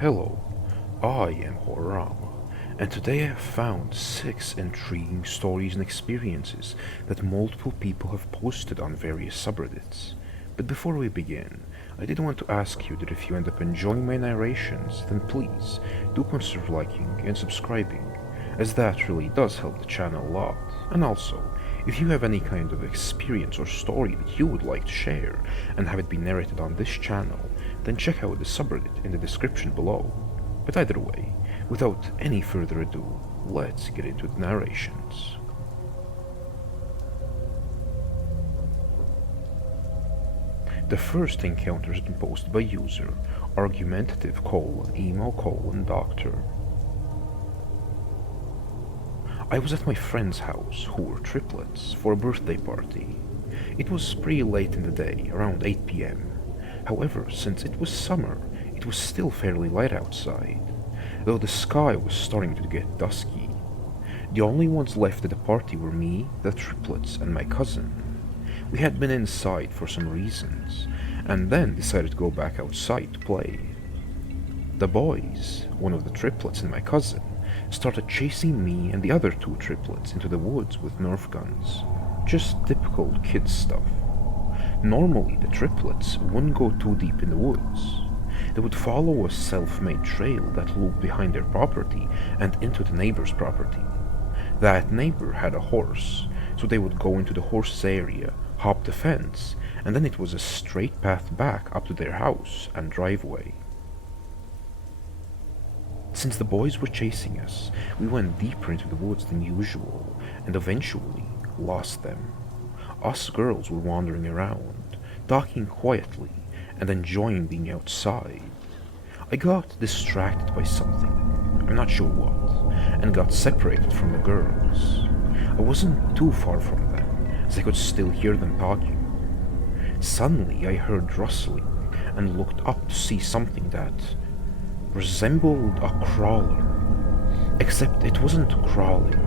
Hello, I am Horrorama, and today I have found 6 intriguing stories and experiences that multiple people have posted on various subreddits. But before we begin, I did want to ask you that if you end up enjoying my narrations, then please do consider liking and subscribing, as that really does help the channel a lot. And also, if you have any kind of experience or story that you would like to share and have it be narrated on this channel, then check out the subreddit in the description below. But either way, without any further ado, let's get into the narrations. The first encounter has been posted by user argumentative:emo:doctor. I was at my friend's house, who were triplets, for a birthday party. It was pretty late in the day, around 8 p.m. However, since it was summer, it was still fairly light outside, though the sky was starting to get dusky. The only ones left at the party were me, the triplets, and my cousin. We had been inside for some reasons, and then decided to go back outside to play. The boys, one of the triplets and my cousin, started chasing me and the other 2 triplets into the woods with Nerf guns. Just typical kids stuff. Normally, the triplets wouldn't go too deep in the woods. They would follow a self-made trail that looped behind their property and into the neighbor's property. That neighbor had a horse, so they would go into the horse's area, hop the fence, and then it was a straight path back up to their house and driveway. Since the boys were chasing us, we went deeper into the woods than usual, and eventually lost them. Us girls were wandering around, talking quietly, and enjoying being outside. I got distracted by something, I'm not sure what, and got separated from the girls. I wasn't too far from them, as I could still hear them talking. Suddenly I heard rustling, and looked up to see something that resembled a crawler, except it wasn't crawling.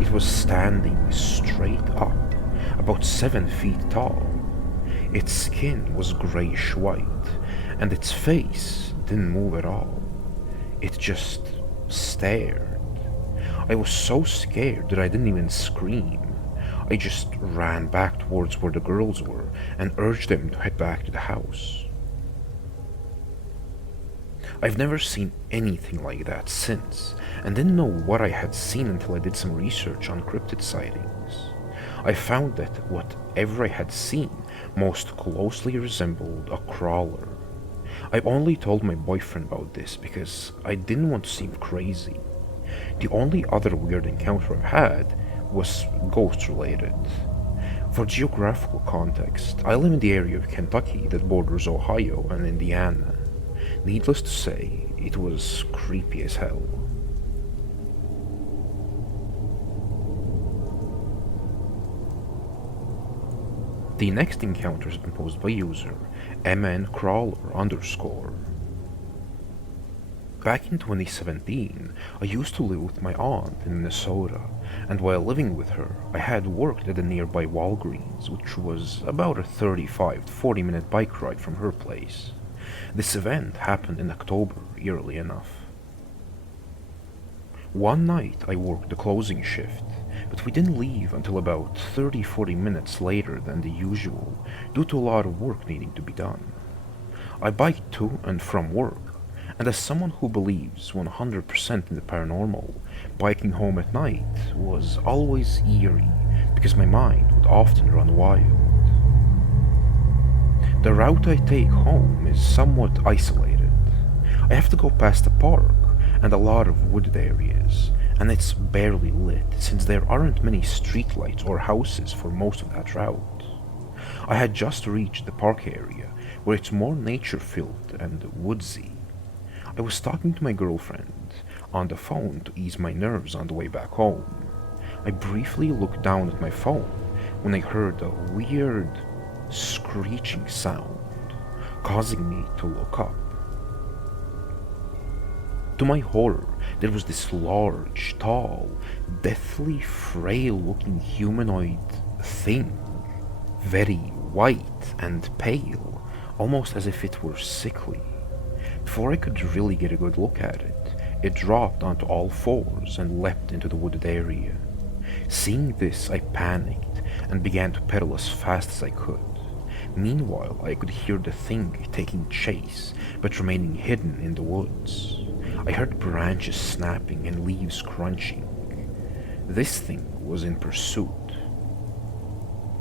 It was standing straight up, about 7 feet tall. Its skin was grayish white, and its face didn't move at all. It just stared. I was so scared that I didn't even scream. I just ran back towards where the girls were and urged them to head back to the house. I've never seen anything like that since, and didn't know what I had seen until I did some research on cryptid sightings. I found that whatever I had seen most closely resembled a crawler. I only told my boyfriend about this because I didn't want to seem crazy. The only other weird encounter I've had was ghost related. For geographical context, I live in the area of Kentucky that borders Ohio and Indiana. Needless to say, it was creepy as hell. The next encounter has been posed by user mncrawler_. Back in 2017, I used to live with my aunt in Minnesota, and while living with her, I had worked at a nearby Walgreens, which was about a 35 to 40 minute bike ride from her place. This event happened in October, eerily enough. One night I worked the closing shift, but we didn't leave until about 30-40 minutes later than the usual, due to a lot of work needing to be done. I biked to and from work, and as someone who believes 100% in the paranormal, biking home at night was always eerie, because my mind would often run wild. The route I take home is somewhat isolated. I have to go past a park and a lot of wooded areas, and it's barely lit since there aren't many streetlights or houses for most of that route. I had just reached the park area, where it's more nature-filled and woodsy. I was talking to my girlfriend on the phone to ease my nerves on the way back home. I briefly looked down at my phone when I heard a weird screeching sound, causing me to look up. To my horror, there was this large, tall, deathly frail-looking humanoid thing, very white and pale, almost as if it were sickly. Before I could really get a good look at it, it dropped onto all fours and leapt into the wooded area. Seeing this, I panicked and began to pedal as fast as I could. Meanwhile, I could hear the thing taking chase, but remaining hidden in the woods. I heard branches snapping and leaves crunching. This thing was in pursuit.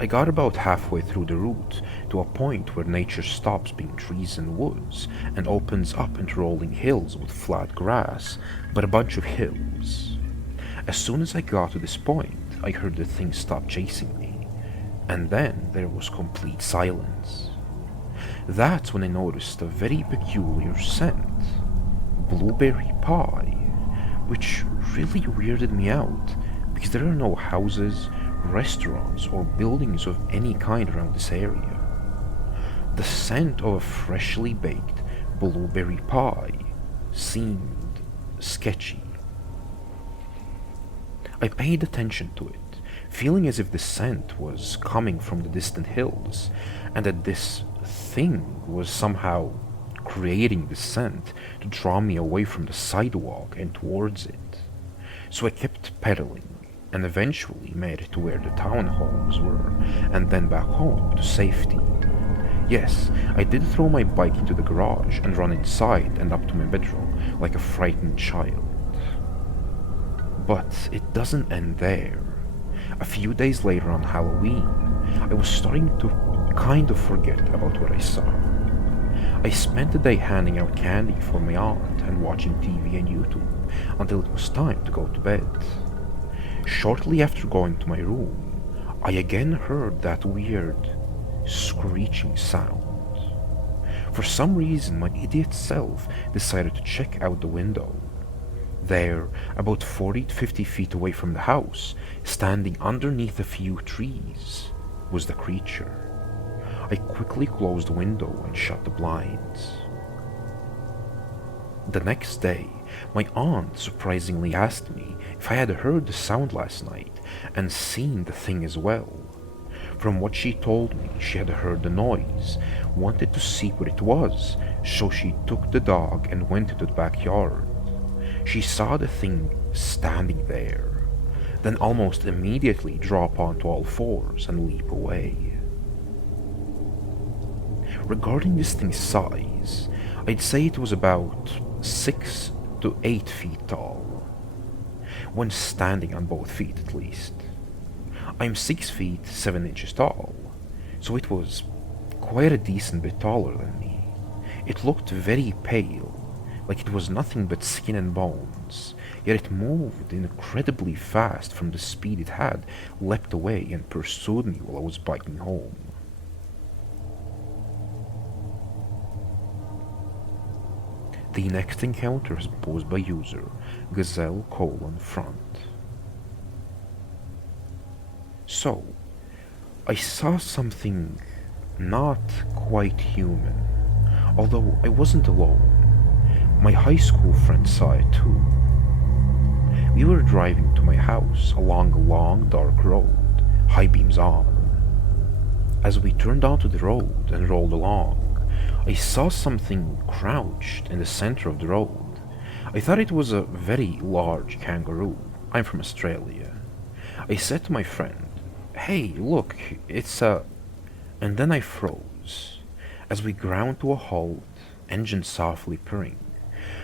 I got about halfway through the route to a point where nature stops being trees and woods and opens up into rolling hills with flat grass, but a bunch of hills. As soon as I got to this point, I heard the thing stop chasing me, and then there was complete silence. That's when I noticed a very peculiar scent, blueberry pie, which really weirded me out because there are no houses, restaurants, or buildings of any kind around this area. The scent of a freshly baked blueberry pie seemed sketchy. I paid attention to it, feeling as if the scent was coming from the distant hills, and that this thing was somehow creating the scent to draw me away from the sidewalk and towards it. So I kept pedaling, and eventually made it to where the townhomes were, and then back home to safety. Yes, I did throw my bike into the garage and run inside and up to my bedroom like a frightened child. But it doesn't end there. A few days later on Halloween, I was starting to kind of forget about what I saw. I spent the day handing out candy for my aunt and watching TV and YouTube until it was time to go to bed. Shortly after going to my room, I again heard that weird, screeching sound. For some reason, my idiot self decided to check out the window. There, about 40 to 50 feet away from the house, standing underneath a few trees, was the creature. I quickly closed the window and shut the blinds. The next day, my aunt surprisingly asked me if I had heard the sound last night and seen the thing as well. From what she told me, she had heard the noise, wanted to see what it was, so she took the dog and went into the backyard. She saw the thing standing there, then almost immediately drop onto all fours and leap away. Regarding this thing's size, I'd say it was about 6 to 8 feet tall, when standing on both feet at least. I'm 6 feet 7 inches tall, so it was quite a decent bit taller than me. It looked very pale, like it was nothing but skin and bones, yet it moved incredibly fast from the speed it had, leapt away and pursued me while I was biking home. The next encounter is posed by user Gazelle:front. So, I saw something not quite human, although I wasn't alone. My high school friend saw it too. We were driving to my house along a long dark road, high beams on. As we turned onto the road and rolled along, I saw something crouched in the center of the road. I thought it was a very large kangaroo. I'm from Australia. I said to my friend, "Hey, look, it's a..." And then I froze, as we ground to a halt, engine softly purring,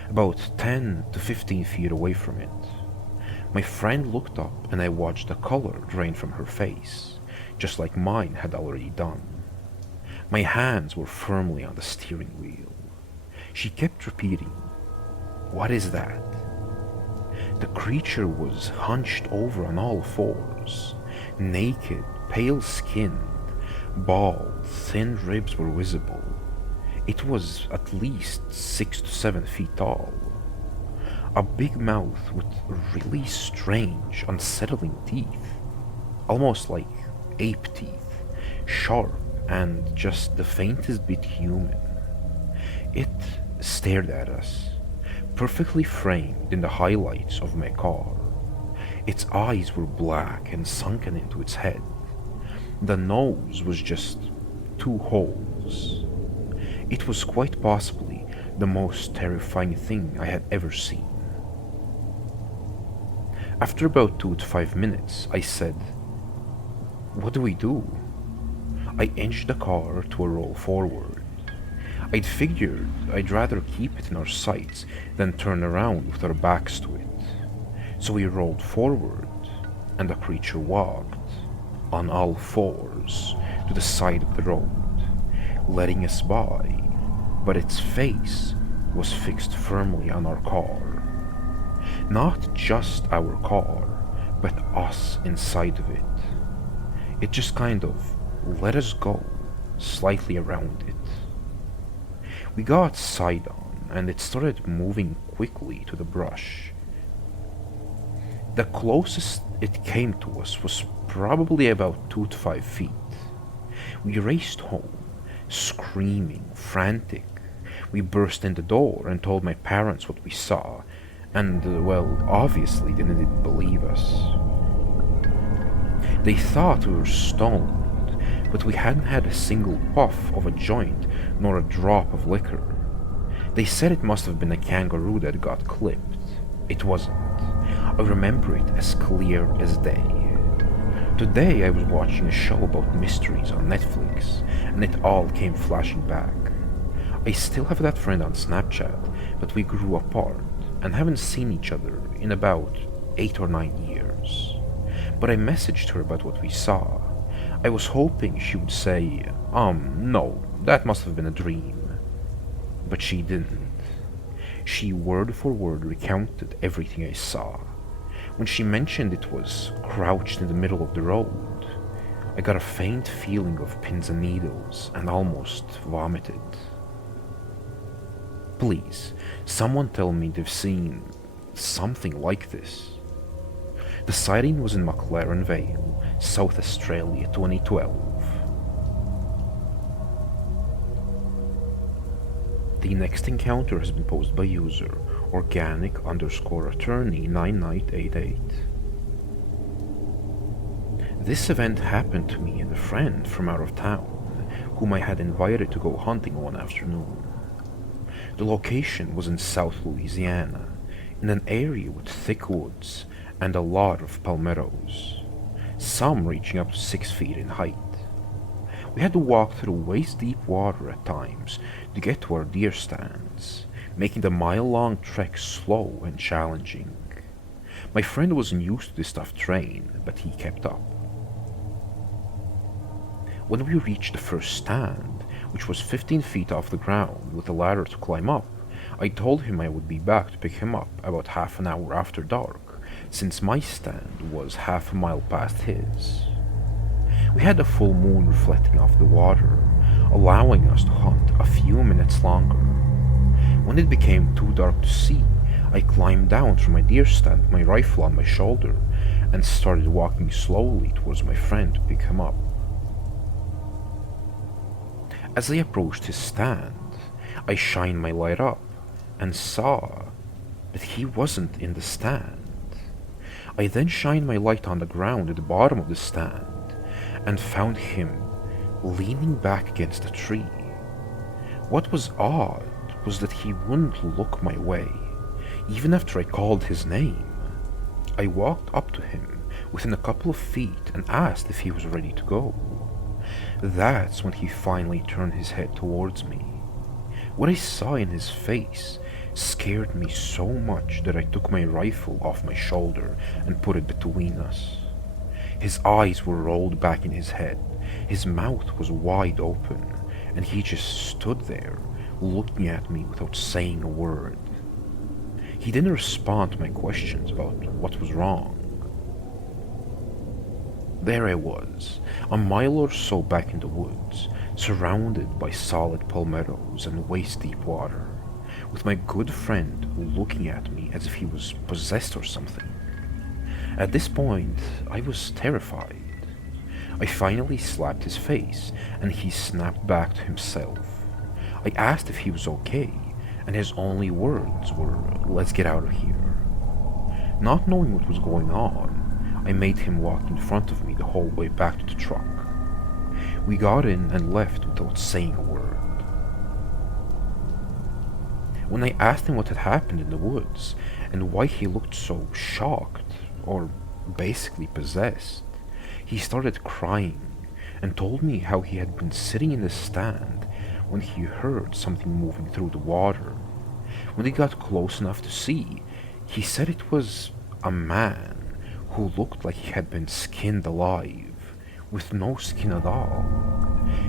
about 10 to 15 feet away from it. My friend looked up and I watched the color drain from her face, just like mine had already done. My hands were firmly on the steering wheel. She kept repeating, "What is that?" The creature was hunched over on all fours, naked, pale-skinned, bald, thin ribs were visible. It was at least 6 to 7 feet tall. A big mouth with really strange, unsettling teeth, almost like ape teeth, sharp and just the faintest bit human. It stared at us, perfectly framed in the highlights of my car. Its eyes were black and sunken into its head. The nose was just 2 holes. It was quite possibly the most terrifying thing I had ever seen. After about 2 to 5 minutes, I said, "What do we do?" I inched the car to a roll forward. I'd figured I'd rather keep it in our sights than turn around with our backs to it. So we rolled forward, and the creature walked, on all fours, to the side of the road, letting us by, but its face was fixed firmly on our car. Not just our car, but us inside of it. It just kind of let us go, slightly around it. We got side on, and it started moving quickly to the brush. The closest it came to us was probably about 2 to 5 feet. We raced home, screaming, frantic. We burst in the door and told my parents what we saw, and, well, obviously they didn't believe us. They thought we were stoned, but we hadn't had a single puff of a joint nor a drop of liquor. They said it must have been a kangaroo that got clipped. It wasn't. I remember it as clear as day. Today I was watching a show about mysteries on Netflix, and it all came flashing back. I still have that friend on Snapchat, but we grew apart and haven't seen each other in about 8 or 9 years. But I messaged her about what we saw. I was hoping she would say, no, that must have been a dream. But she didn't. She word for word recounted everything I saw. When she mentioned it was crouched in the middle of the road, I got a faint feeling of pins and needles and almost vomited. Please, someone tell me they've seen something like this. The sighting was in McLaren Vale, South Australia, 2012. The next encounter has been posted by user organic_attorney9988. This event happened to me and a friend from out of town, whom I had invited to go hunting one afternoon. The location was in South Louisiana, in an area with thick woods and a lot of palmettos, some reaching up to 6 feet in height. We had to walk through waist-deep water at times to get to our deer stands, making the mile-long trek slow and challenging. My friend wasn't used to this tough terrain, but he kept up. When we reached the first stand, which was 15 feet off the ground with a ladder to climb up, I told him I would be back to pick him up about half an hour after dark, since my stand was half a mile past his. We had the full moon reflecting off the water, allowing us to hunt a few minutes longer. When it became too dark to see, I climbed down from my deer stand with my rifle on my shoulder and started walking slowly towards my friend to pick him up. As I approached his stand, I shined my light up and saw that he wasn't in the stand. I then shined my light on the ground at the bottom of the stand and found him leaning back against a tree. What was odd was that he wouldn't look my way, even after I called his name. I walked up to him within a couple of feet and asked if he was ready to go. That's when he finally turned his head towards me. What I saw in his face scared me so much that I took my rifle off my shoulder and put it between us. His eyes were rolled back in his head, his mouth was wide open, and he just stood there, looking at me without saying a word. He didn't respond to my questions about what was wrong. There I was, a mile or so back in the woods, surrounded by solid palmettos and waist-deep water, with my good friend looking at me as if he was possessed or something. At this point, I was terrified. I finally slapped his face, and he snapped back to himself. I asked if he was okay, and his only words were, "Let's get out of here." Not knowing what was going on, I made him walk in front of me the whole way back to the truck. We got in and left without saying a word. When I asked him what had happened in the woods and why he looked so shocked, or basically possessed, he started crying and told me how he had been sitting in the stand when he heard something moving through the water. When he got close enough to see, he said it was a man who looked like he had been skinned alive, with no skin at all.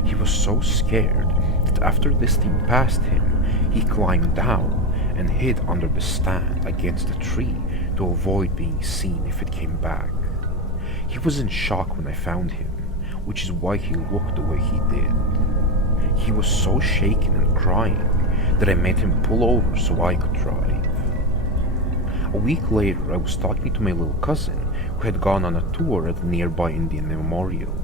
He was so scared that after this thing passed him, he climbed down and hid under the stand against a tree to avoid being seen if it came back. He was in shock when I found him, which is why he looked the way he did. He was so shaken and crying that I made him pull over so I could drive. A week later, I was talking to my little cousin who had gone on a tour at the nearby Indian memorial.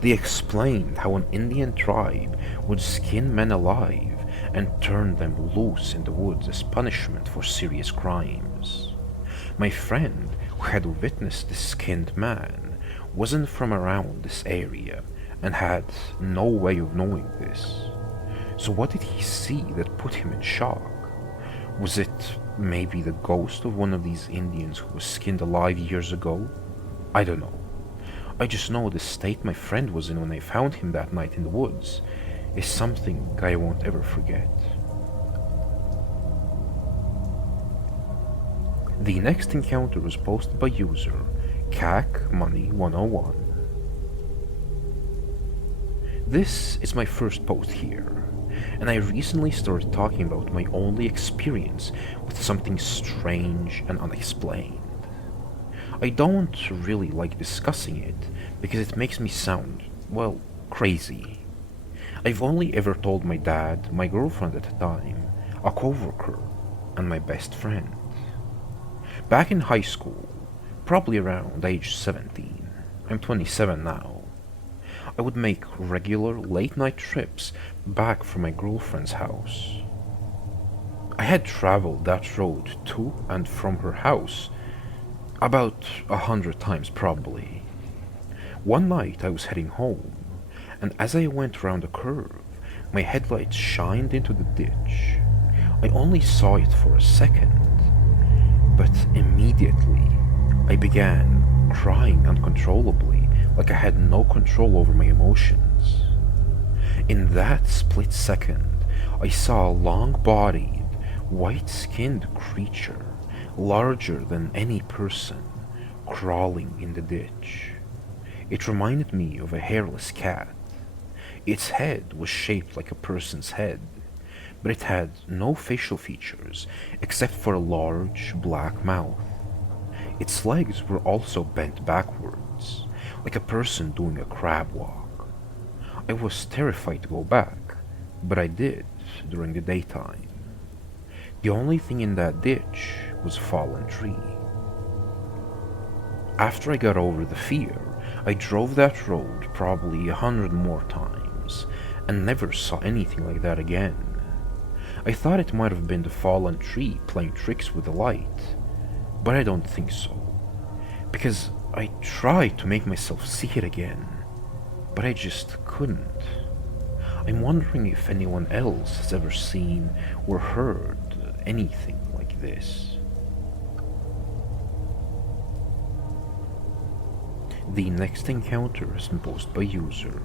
They explained how an Indian tribe would skin men alive and turn them loose in the woods as punishment for serious crimes. My friend, who had witnessed this skinned man, wasn't from around this area and had no way of knowing this. So what did he see that put him in shock? Was it maybe the ghost of one of these Indians who was skinned alive years ago? I don't know. I just know the state my friend was in when I found him that night in the woods is something I won't ever forget. The next encounter was posted by user CACMoney101. This is my first post here, and I recently started talking about my only experience with something strange and unexplained. I don't really like discussing it because it makes me sound, well, crazy. I've only ever told my dad, my girlfriend at the time, a coworker, and my best friend. Back in high school, probably around age 17, I'm 27 now, I would make regular late-night trips back from my girlfriend's house. I had traveled that road to and from her house about 100 times probably. One night I was heading home, and as I went around a curve, my headlights shined into the ditch. I only saw it for a second, but immediately I began crying uncontrollably, like I had no control over my emotions. In that split second, I saw a long-bodied, white-skinned creature, larger than any person, crawling in the ditch. It reminded me of a hairless cat. Its head was shaped like a person's head, but it had no facial features except for a large black mouth. Its legs were also bent backwards, like a person doing a crab walk. I was terrified to go back, but I did during the daytime. The only thing in that ditch was a fallen tree. After I got over the fear, I drove that road probably 100 more times and never saw anything like that again. I thought it might have been the fallen tree playing tricks with the light, but I don't think so, because I tried to make myself see it again, but I just couldn't. I'm wondering if anyone else has ever seen or heard anything like this. The next encounter is posted by user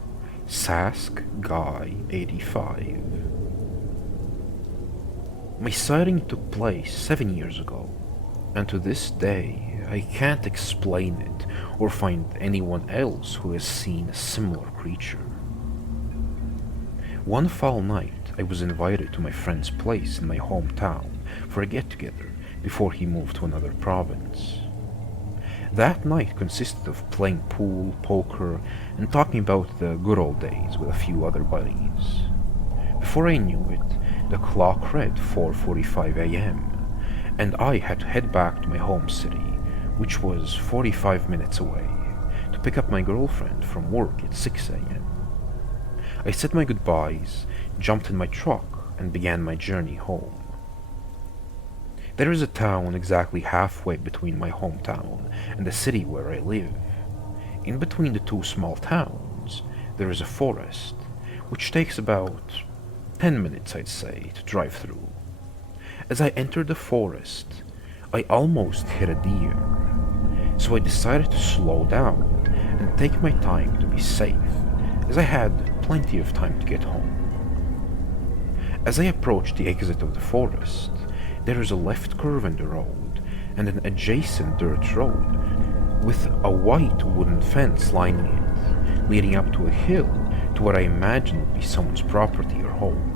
SaskGuy85. My sighting took place 7 years ago, and to this day I can't explain it or find anyone else who has seen a similar creature. One fall night, I was invited to my friend's place in my hometown for a get-together before he moved to another province. That night consisted of playing pool, poker, and talking about the good old days with a few other buddies. Before I knew it, the clock read 4:45 a.m., and I had to head back to my home city, which was 45 minutes away, to pick up my girlfriend from work at 6 a.m. I said my goodbyes, jumped in my truck, and began my journey home. There is a town exactly halfway between my hometown and the city where I live. In between the two small towns, there is a forest, which takes about 10 minutes, I'd say, to drive through. As I entered the forest, I almost hit a deer, so I decided to slow down and take my time to be safe, as I had plenty of time to get home. As I approached the exit of the forest, there is a left curve in the road and an adjacent dirt road with a white wooden fence lining it, leading up to a hill to what I imagine would be someone's property or home.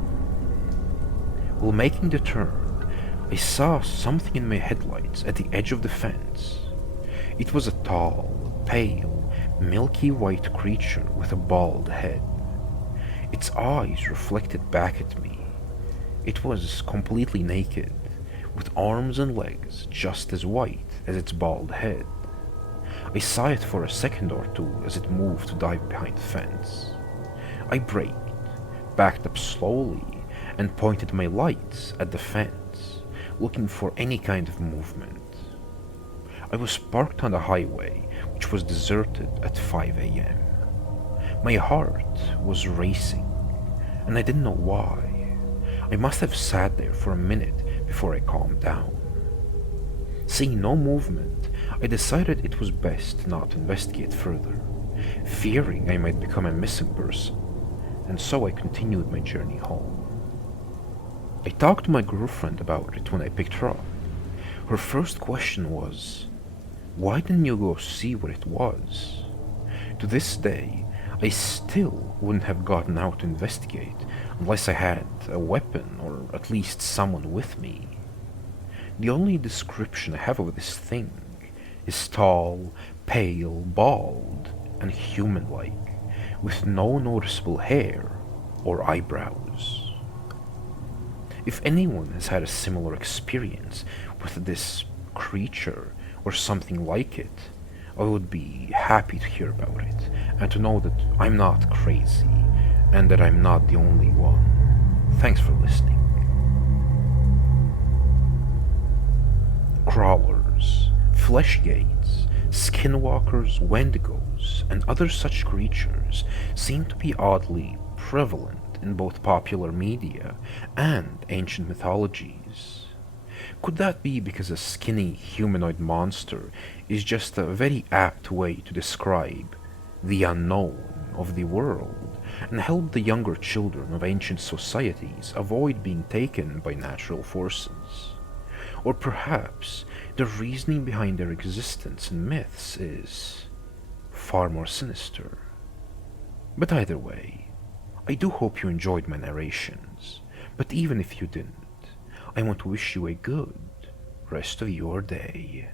While making the turn, I saw something in my headlights at the edge of the fence. It was a tall, pale, milky white creature with a bald head. Its eyes reflected back at me. It was completely naked, with arms and legs just as white as its bald head. I saw it for a second or two as it moved to dive behind the fence. I braked, backed up slowly, and pointed my lights at the fence, looking for any kind of movement. I was parked on the highway, which was deserted at 5 a.m. My heart was racing, and I didn't know why. I must have sat there for a minute before I calmed down. Seeing no movement, I decided it was best not to investigate further, fearing I might become a missing person, and so I continued my journey home. I talked to my girlfriend about it when I picked her up. Her first question was, "Why didn't you go see what it was?" To this day, I still wouldn't have gotten out to investigate unless I had a weapon or at least someone with me. The only description I have of this thing is tall, pale, bald, and human-like, with no noticeable hair or eyebrows. If anyone has had a similar experience with this creature or something like it, I would be happy to hear about it and to know that I'm not crazy and that I'm not the only one. Thanks for listening. Crawlers, fleshgates, skinwalkers, wendigos, and other such creatures seem to be oddly prevalent in both popular media and ancient mythologies. Could that be because a skinny humanoid monster is just a very apt way to describe the unknown of the world and help the younger children of ancient societies avoid being taken by natural forces? Or perhaps the reasoning behind their existence in myths is far more sinister. But either way, I do hope you enjoyed my narrations, but even if you didn't, I want to wish you a good rest of your day.